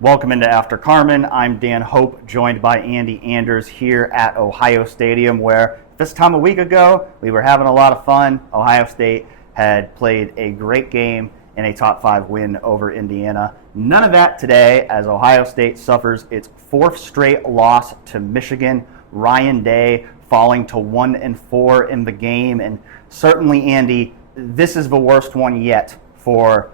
Welcome into After Carmen. I'm Dan Hope, joined by Andy Anders here at Ohio Stadium, where this time a week ago we were having a lot of fun. Ohio State had played a great game in a top 5 win over Indiana. None of that today, as Ohio State suffers its 4th straight loss to Michigan. Ryan Day falling to 1-4 in the game, and certainly, Andy, this is the worst one yet for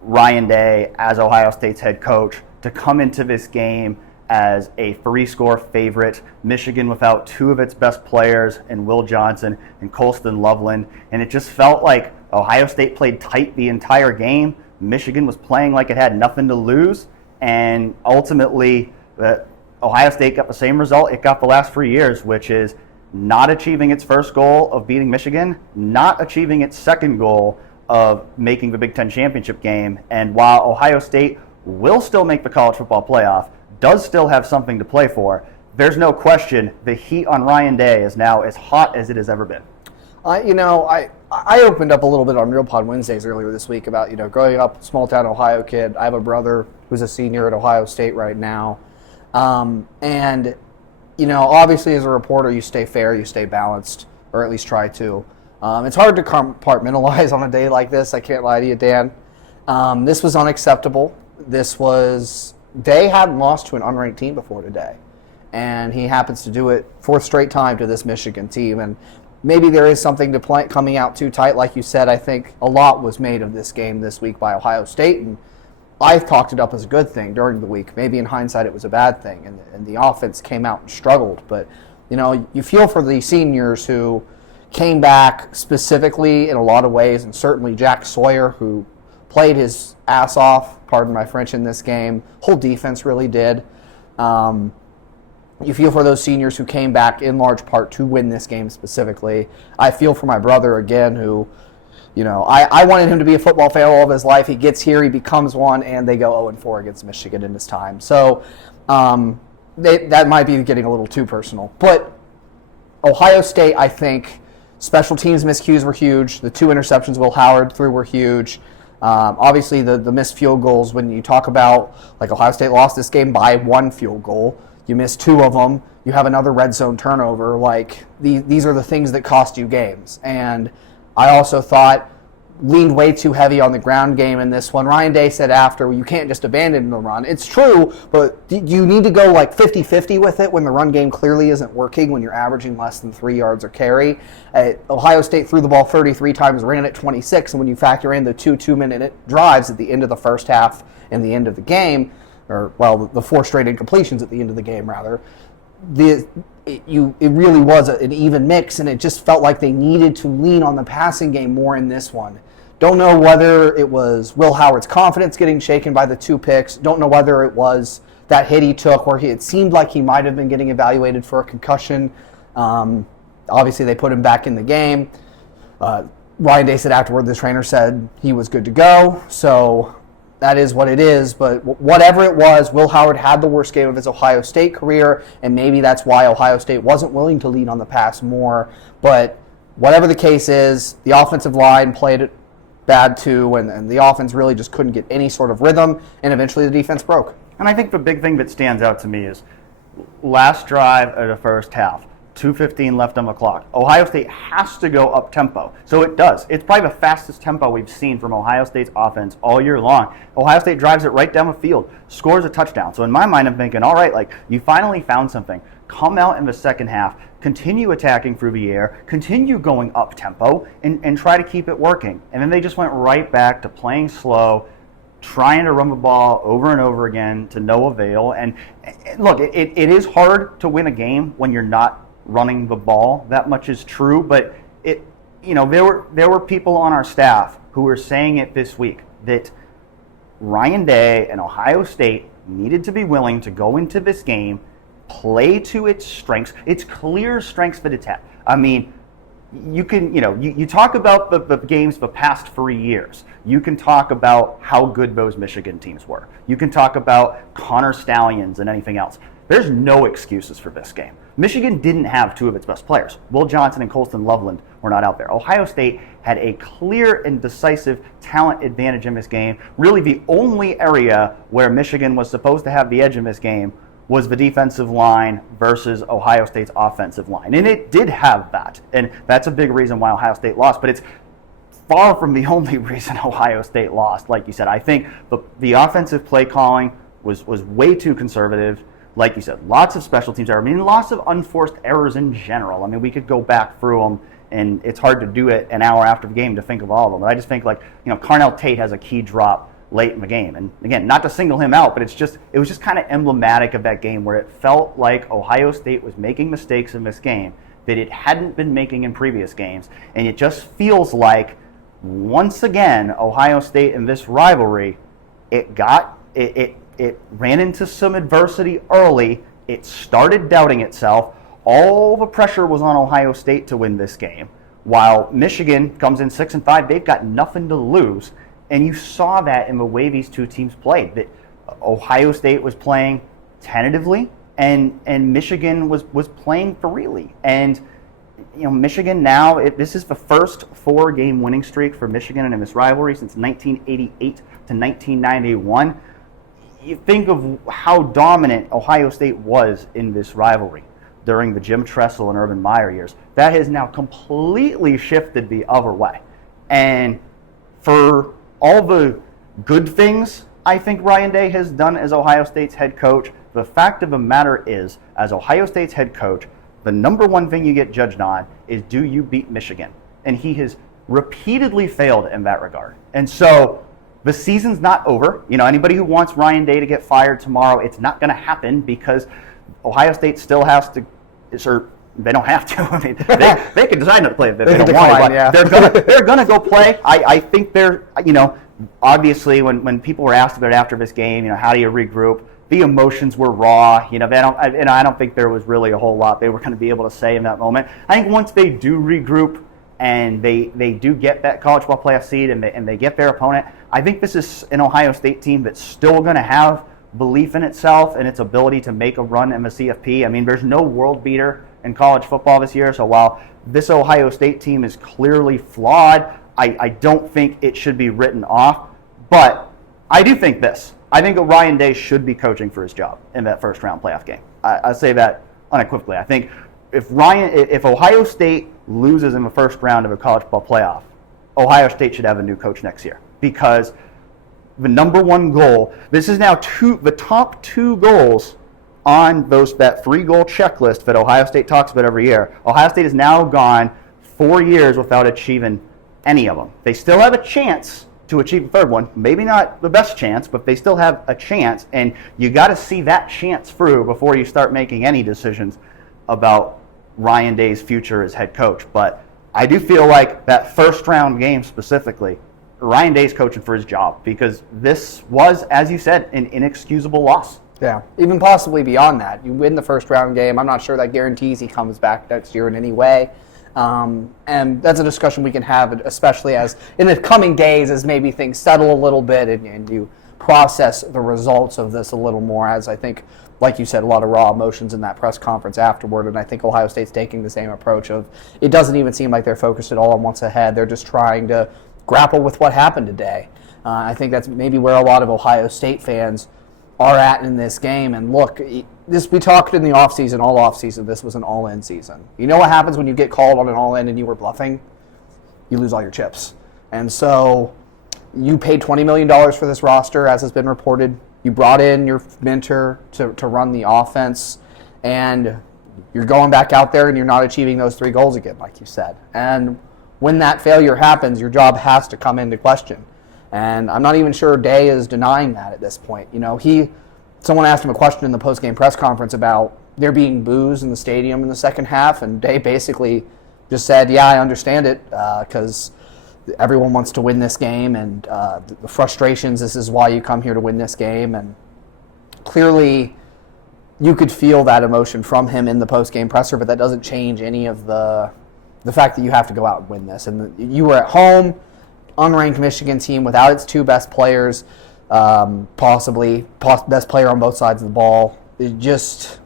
Ryan Day as Ohio State's head coach, to come into this game as a 3-score favorite. Michigan without 2 of its best players in Will Johnson and Colston Loveland. And it just felt like Ohio State played tight the entire game. Michigan was playing like it had nothing to lose. And ultimately, Ohio State got the same result it got the last 3 years, which is not achieving its first goal of beating Michigan, not achieving its second goal of making the Big Ten championship game. And while Ohio State will still make the college football playoff, does still have something to play for, there's no question the heat on Ryan Day is now as hot as it has ever been. I opened up a little bit on Real Pod Wednesdays earlier this week about, growing up, small town Ohio kid. I have a brother who's a senior at Ohio State right now. And obviously as a reporter, you stay fair, you stay balanced, or at least try to. It's hard to compartmentalize on a day like this. I can't lie to you, Dan. This was unacceptable. Day hadn't lost to an unranked team before today. And he happens to do it 4th straight time to this Michigan team. And maybe there is something to coming out too tight. Like you said, I think a lot was made of this game this week by Ohio State. And I've talked it up as a good thing during the week. Maybe in hindsight it was a bad thing. And the offense came out and struggled. But, you feel for the seniors who came back specifically in a lot of ways. And certainly Jack Sawyer, who played his ass off, pardon my French, in this game. Whole defense really did. You feel for those seniors who came back in large part to win this game specifically. I feel for my brother again, who, I wanted him to be a football fan all of his life. He gets here, he becomes one, and they go 0-4 against Michigan in this time. So that might be getting a little too personal. But Ohio State, I think, special teams miscues were huge. The 2 interceptions Will Howard threw were huge. Obviously, the missed field goals, when you talk about, Ohio State lost this game by 1 field goal. You miss 2 of them. You have another red zone turnover. These are the things that cost you games. And I also thought leaned way too heavy on the ground game in this one. Ryan Day said after, you can't just abandon the run. It's true, but you need to go 50-50 with it when the run game clearly isn't working, when you're averaging less than 3 yards a carry. Ohio State threw the ball 33 times, ran it 26, and when you factor in the 2 2-minute drives at the end of the first half and the end of the game, the 4 straight incompletions at the end of the game, rather, it really was an even mix, and it just felt like they needed to lean on the passing game more in this one. Don't know whether it was Will Howard's confidence getting shaken by the 2 picks. Don't know whether it was that hit he took where it seemed like he might have been getting evaluated for a concussion. Obviously, they put him back in the game. Ryan Day said afterward, the trainer said he was good to go. So that is what it is. But whatever it was, Will Howard had the worst game of his Ohio State career, and maybe that's why Ohio State wasn't willing to lean on the pass more. But whatever the case is, the offensive line played it bad too, and the offense really just couldn't get any sort of rhythm, and eventually the defense broke. And I think the big thing that stands out to me is last drive of the first half, 2:15 left on the clock. Ohio State has to go up tempo. So it does. It's probably the fastest tempo we've seen from Ohio State's offense all year long. Ohio State drives it right down the field, scores a touchdown. So in my mind, I'm thinking, all right, you finally found something. Come out in the second half, continue attacking through the air, continue going up tempo, and try to keep it working. And then they just went right back to playing slow, trying to run the ball over and over again to no avail. And look, it is hard to win a game when you're not running the ball. That much is true. But there were people on our staff who were saying it this week that Ryan Day and Ohio State needed to be willing to go into this game, play to its strengths, its clear strengths that it's had. I mean, you can, you talk about the games the past 3 years. You can talk about how good those Michigan teams were. You can talk about Connor Stallions and anything else. there's no excuses for this game. Michigan didn't have two of its best players. Will Johnson and Colston Loveland were not out there. Ohio State had a clear and decisive talent advantage in this game. Really, the only area where Michigan was supposed to have the edge in this game was the defensive line versus Ohio State's offensive line. And it did have that. And that's a big reason why Ohio State lost. But it's far from the only reason Ohio State lost. Like you said, I think the offensive play calling was way too conservative. Like you said, lots of special teams errors. I mean, lots of unforced errors in general. I mean, we could go back through them, and it's hard to do it an hour after the game to think of all of them. But I just think, Carnell Tate has a key drop late in the game. And again, not to single him out, but it was just kind of emblematic of that game where it felt like Ohio State was making mistakes in this game that it hadn't been making in previous games. And it just feels like, once again, Ohio State in this rivalry, it ran into some adversity early. It started doubting itself. All the pressure was on Ohio State to win this game. While Michigan comes in 6-5, they've got nothing to lose. And you saw that in the way these two teams played. That Ohio State was playing tentatively, and Michigan was playing freely. And Michigan now, this is the first 4-game winning streak for Michigan in this rivalry since 1988 to 1991. You think of how dominant Ohio State was in this rivalry during the Jim Tressel and Urban Meyer years. That has now completely shifted the other way. And for all the good things I think Ryan Day has done as Ohio State's head coach, the fact of the matter is, as Ohio State's head coach, the number one thing you get judged on is, do you beat Michigan? And he has repeatedly failed in that regard. And so the season's not over. Anybody who wants Ryan Day to get fired tomorrow, it's not going to happen because Ohio State still has to, or they don't have to. I mean, they can decide not to play if they don't want to, but they're gonna go play. I think they're, obviously when people were asked about it after this game, how do you regroup? The emotions were raw. I don't think there was really a whole lot they were going to be able to say in that moment. I think once they do regroup and they do get that college football playoff seed and they get their opponent, I think this is an Ohio State team that's still going to have belief in itself and its ability to make a run in the CFP. I mean, there's no world beater in college football this year, so while this Ohio State team is clearly flawed, I don't think it should be written off. But I do think this. I think Ryan Day should be coaching for his job in that first-round playoff game. I say that unequivocally. I think if Ohio State loses in the first round of a college football playoff, Ohio State should have a new coach next year, because the number one goal, this is now the top 2 goals on that 3-goal checklist that Ohio State talks about every year. Ohio State has now gone 4 years without achieving any of them. They still have a chance to achieve the 3rd one. Maybe not the best chance, but they still have a chance, and you got to see that chance through before you start making any decisions about Ryan Day's future as head coach. But I do feel like that first-round game specifically, Ryan Day's coaching for his job, because this was, as you said, an inexcusable loss. Yeah, even possibly beyond that. You win the first-round game. I'm not sure that guarantees he comes back next year in any way. And that's a discussion we can have, especially as in the coming days, as maybe things settle a little bit and you process the results of this a little more, as I think, like you said, a lot of raw emotions in that press conference afterward. And I think Ohio State's taking the same approach of, it doesn't even seem like they're focused at all on what's ahead. They're just trying to grapple with what happened today. I think that's maybe where a lot of Ohio State fans are at in this game. And look, we talked in the offseason, all offseason, this was an all-in season. You know what happens when you get called on an all-in and you were bluffing? You lose all your chips. And so you paid $20 million for this roster, as has been reported. You brought in your mentor to run the offense, and you're going back out there and you're not achieving those 3 goals again, like you said. And when that failure happens, your job has to come into question. And I'm not even sure Day is denying that at this point. Someone asked him a question in the post-game press conference about there being boos in the stadium in the second half, and Day basically just said, yeah, I understand it, because everyone wants to win this game, and the frustrations, this is why you come here to win this game. And clearly you could feel that emotion from him in the post-game presser, but that doesn't change any of the fact that you have to go out and win this. And you were at home, unranked Michigan team without its 2 best players, possibly best player on both sides of the ball. It just,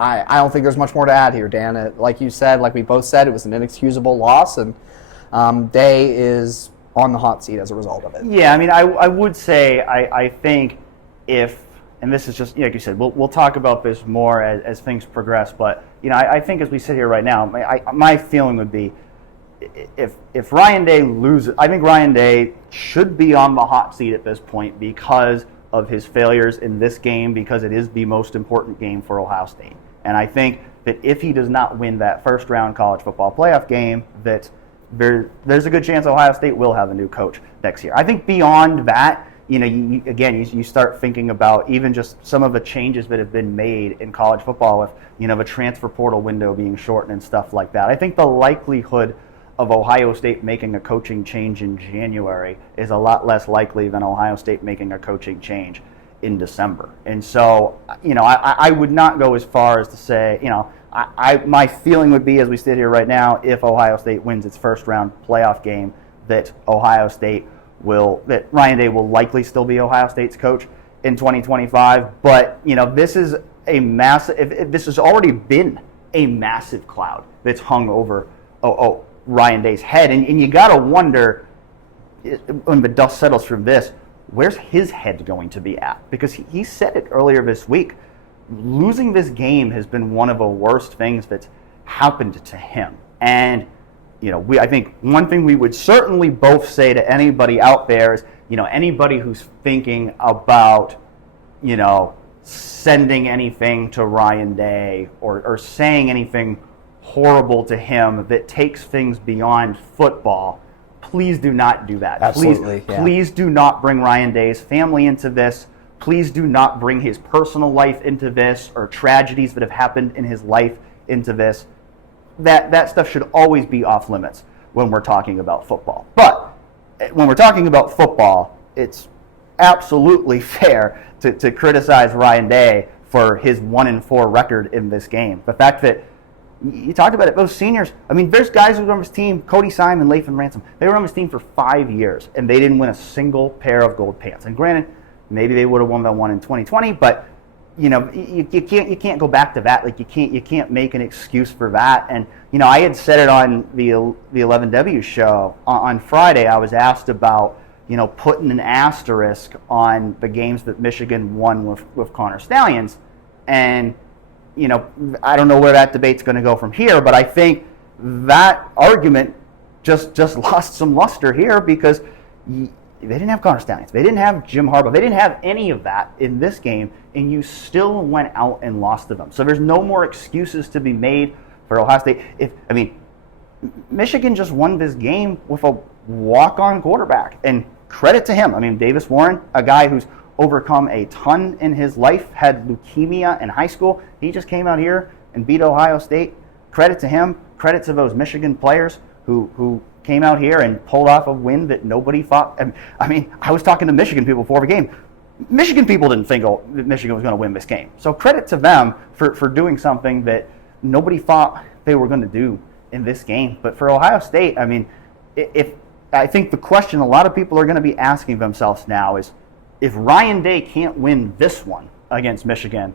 I don't think there's much more to add here, Dan. Like you said, like we both said, it was an inexcusable loss, and Day is on the hot seat as a result of it. Yeah, I mean, I would say I think if, and this is just, like you said, we'll talk about this more as things progress, but, I think as we sit here right now, my feeling would be if Ryan Day loses, I think Ryan Day should be on the hot seat at this point because of his failures in this game, because it is the most important game for Ohio State. And I think that if he does not win that first round college football playoff game, that there's a good chance Ohio State will have a new coach next year. I think beyond that, you start thinking about even just some of the changes that have been made in college football with, the transfer portal window being shortened and stuff like that. I think the likelihood of Ohio State making a coaching change in January is a lot less likely than Ohio State making a coaching change in December. And so, I would not go as far as to say, my feeling would be, as we sit here right now, if Ohio State wins its first round playoff game, that Ryan Day will likely still be Ohio State's coach in 2025. But, this is a massive, this has already been a massive cloud that's hung over Ryan Day's head. And you got to wonder, when the dust settles from this, where's his head going to be at? Because he said it earlier this week. Losing this game has been one of the worst things that's happened to him. And, I think one thing we would certainly both say to anybody out there is, anybody who's thinking about, sending anything to Ryan Day or saying anything horrible to him that takes things beyond football, please do not do that. Absolutely. Please do not bring Ryan Day's family into this. Please do not bring his personal life into this or tragedies that have happened in his life into this. That stuff should always be off limits when we're talking about football. But when we're talking about football, it's absolutely fair to criticize Ryan Day for his 1-4 record in this game. The fact that you talked about it, those seniors, there's guys who were on his team, Cody Simon, Lathan Ransom, they were on his team for 5 years, and they didn't win a single pair of gold pants. And granted, maybe they would have won that one in 2020, but you can't go back to that. Like you can't make an excuse for that. And I had said it on the 11W show on Friday. I was asked about putting an asterisk on the games that Michigan won with Connor Stallions, and I don't know where that debate's going to go from here. But I think that argument just lost some luster here because they didn't have Connor Stallions. They didn't have Jim Harbaugh. They didn't have any of that in this game, and you still went out and lost to them. So there's no more excuses to be made for Ohio State. Michigan just won this game with a walk-on quarterback, and credit to him. Davis Warren, a guy who's overcome a ton in his life, had leukemia in high school. He just came out here and beat Ohio State. Credit to him. Credit to those Michigan players who came out here and pulled off a win that nobody thought. I was talking to Michigan people before the game. Michigan people didn't think that Michigan was going to win this game. So credit to them for doing something that nobody thought they were going to do in this game. But for Ohio State, I think the question a lot of people are going to be asking themselves now is, if Ryan Day can't win this one against Michigan,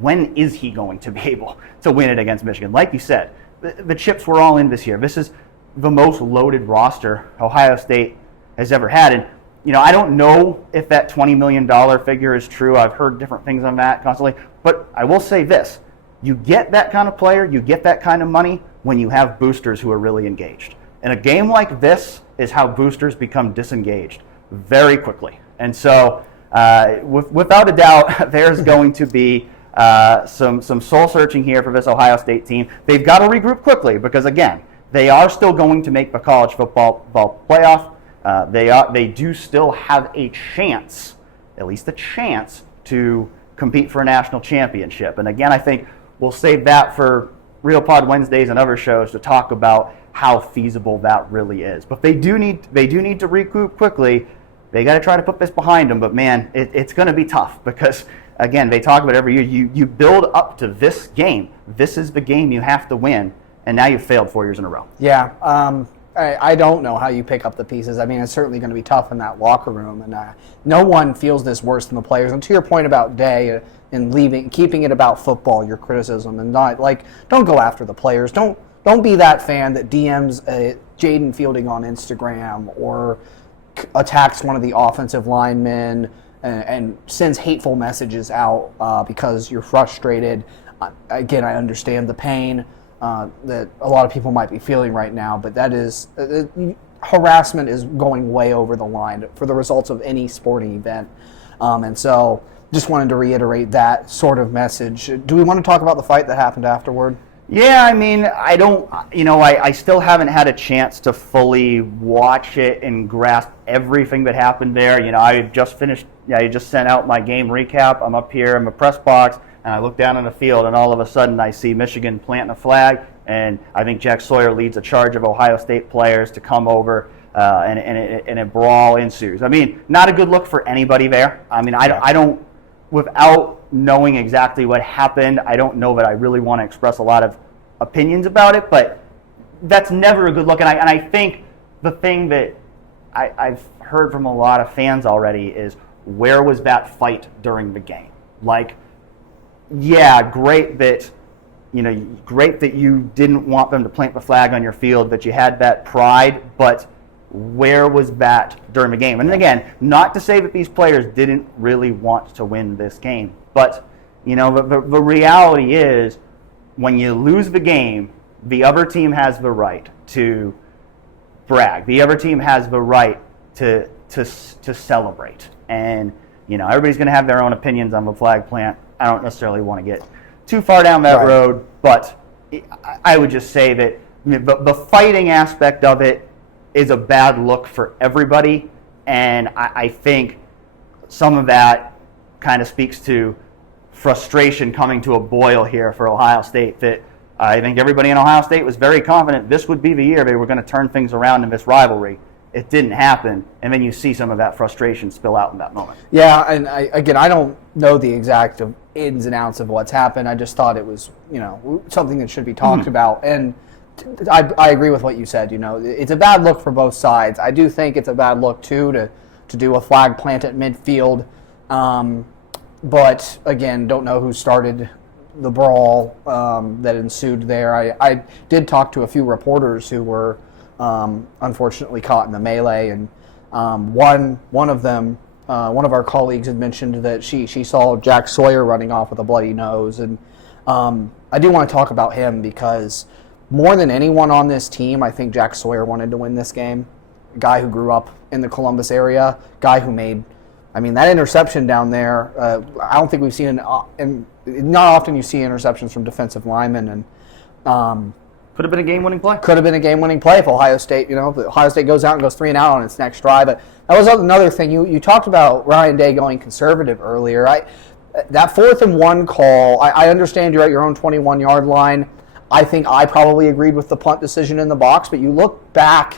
when is he going to be able to win it against Michigan? Like you said, the chips were all in this year. This is the most loaded roster Ohio State has ever had. And, I don't know if that $20 million figure is true. I've heard different things on that constantly. But I will say this. You get that kind of player, you get that kind of money when you have boosters who are really engaged. And a game like this is how boosters become disengaged very quickly. And so, without a doubt, there's going to be some soul searching here for this Ohio State team. They've got to regroup quickly because, again, they are still going to make the college football playoff. They do still have a chance, at least a chance, to compete for a national championship. And again, I think we'll save that for Real Pod Wednesdays and other shows to talk about how feasible that really is. But they do need to regroup quickly. They got to try to put this behind them. But man, it's going to be tough because, again, they talk about every year. You build up to this game. This is the game you have to win. And now you've failed 4 years in a row. Yeah. I don't know how you pick up the pieces. I mean, it's certainly going to be tough in that locker room, and no one feels this worse than the players. And to your point about Day and keeping it about football, your criticism, and not don't go after the players. Don't be that fan that DMs Jaden Fielding on Instagram or attacks one of the offensive linemen and sends hateful messages out because you're frustrated. Again, I understand the pain that a lot of people might be feeling right now, but that is harassment is going way over the line for the results of any sporting event. And so just wanted to reiterate that sort of message. Do we want to talk about the fight that happened afterward? Yeah, I mean, I still haven't had a chance to fully watch it and grasp everything that happened there. I just sent out my game recap. I'm up here in the press box, and I look down on the field, and all of a sudden I see Michigan planting a flag, and I think Jack Sawyer leads a charge of Ohio State players to come over, and a brawl ensues. I mean, not a good look for anybody there. I mean, I don't, without knowing exactly what happened, I don't know that I really want to express a lot of opinions about it, but that's never a good look. And I think the thing that I've heard from a lot of fans already is, where was that fight during the game? Yeah, great that you didn't want them to plant the flag on your field, that you had that pride, but where was that during the game? And again, not to say that these players didn't really want to win this game, but the reality is, when you lose the game, the other team has the right to brag. The other team has the right to celebrate. And everybody's going to have their own opinions on the flag plant. I don't necessarily want to get too far down that road, but I would just say that the fighting aspect of it is a bad look for everybody, and I think some of that kind of speaks to frustration coming to a boil here for Ohio State. That I think everybody in Ohio State was very confident this would be the year they were going to turn things around in this rivalry. It didn't happen, and then you see some of that frustration spill out in that moment. Yeah, and I don't know the exact ins and outs of what's happened. I just thought it was something that should be talked about, and I agree with what you said. It's a bad look for both sides. I do think it's a bad look too to do a flag plant at midfield. But again, don't know who started the brawl that ensued there. I did talk to a few reporters who were unfortunately caught in the melee, and one of them, one of our colleagues, had mentioned that she saw Jack Sawyer running off with a bloody nose, and I do want to talk about him because more than anyone on this team, I think Jack Sawyer wanted to win this game. A guy who grew up in the Columbus area, guy who made. I mean, that interception down there, I don't think we've seen not often you see interceptions from defensive linemen. And could have been a game-winning play. Could have been a game-winning play if Ohio State, if Ohio State goes out and goes 3-and-out on its next drive. But that was another thing. You talked about Ryan Day going conservative earlier. That 4th-and-1 call, I understand you're at your own 21-yard line. I think I probably agreed with the punt decision in the box, but you look back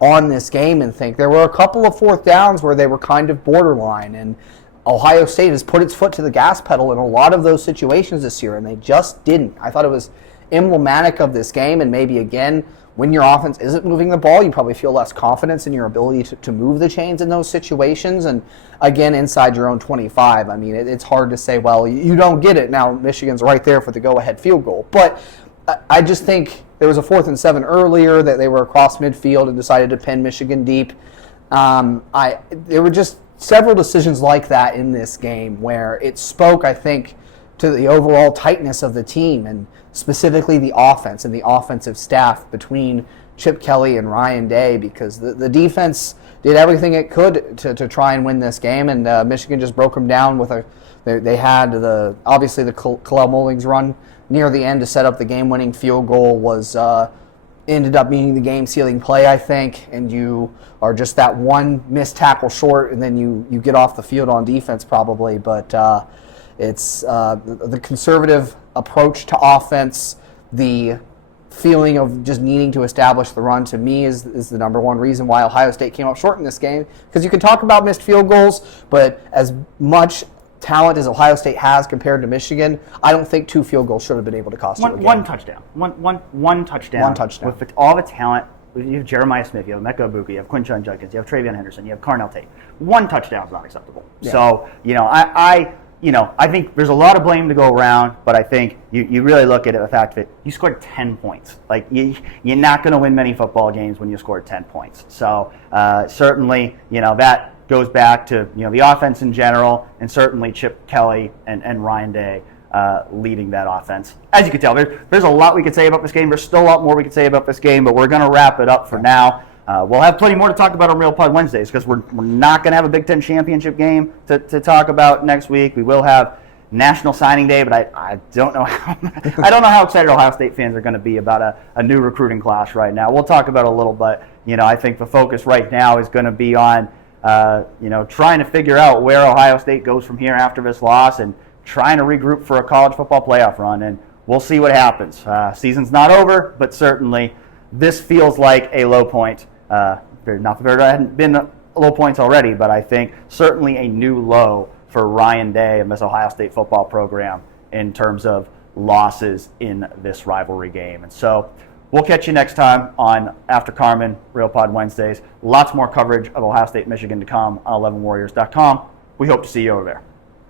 on this game and think there were a couple of 4th downs where they were kind of borderline, and Ohio State has put its foot to the gas pedal in a lot of those situations this year, and they just didn't. I thought it was emblematic of this game, and maybe again, when your offense isn't moving the ball, you probably feel less confidence in your ability to move the chains in those situations, and again, inside your own 25. I mean, it's hard to say, well, you don't get it. Now, Michigan's right there for the go-ahead field goal, but I just think there was a 4th-and-7 earlier that they were across midfield and decided to pin Michigan deep. There were just several decisions like that in this game where it spoke, I think, to the overall tightness of the team, and specifically the offense and the offensive staff between Chip Kelly and Ryan Day, because the defense did everything it could to try and win this game, and Michigan just broke them down with they had obviously the Kalel Mullings run near the end to set up the game-winning field goal was ended up being the game-sealing play, I think, and you are just that one missed tackle short, and then you get off the field on defense probably. But it's the conservative approach to offense, the feeling of just needing to establish the run, to me is the number one reason why Ohio State came up short in this game. Because you can talk about missed field goals, but as much talent as Ohio State has compared to Michigan, I don't think 2 field goals should have been able to cost you a game. One touchdown. One touchdown. One touchdown. With all the talent You have Jeremiah Smith, you have Emeka Ibuka, you have Quinshon Judkins, you have Travion Henderson, you have Carnell Tate. 1 touchdown is not acceptable. Yeah. So, I think there's a lot of blame to go around, but I think you really look at it, the fact that you scored 10 points. Like, you're not going to win many football games when you scored 10 points. So, certainly, that goes back to, the offense in general, and certainly Chip Kelly and Ryan Day leading that offense. As you can tell, there's a lot we could say about this game. There's still a lot more we could say about this game, but we're going to wrap it up for now. We'll have plenty more to talk about on Real Pod Wednesdays because we're not going to have a Big Ten championship game to talk about next week. We will have National Signing Day, but I don't know how how excited Ohio State fans are going to be about a new recruiting class right now. We'll talk about it a little, but I think the focus right now is going to be on trying to figure out where Ohio State goes from here after this loss and trying to regroup for a college football playoff run, and we'll see what happens. Season's not over, but certainly this feels like a low point. Not that there hadn't been low points already, but I think certainly a new low for Ryan Day and this Ohio State football program in terms of losses in this rivalry game. And so we'll catch you next time on After Carmen, Real Pod Wednesdays. Lots more coverage of Ohio State, Michigan to come on 11warriors.com. We hope to see you over there.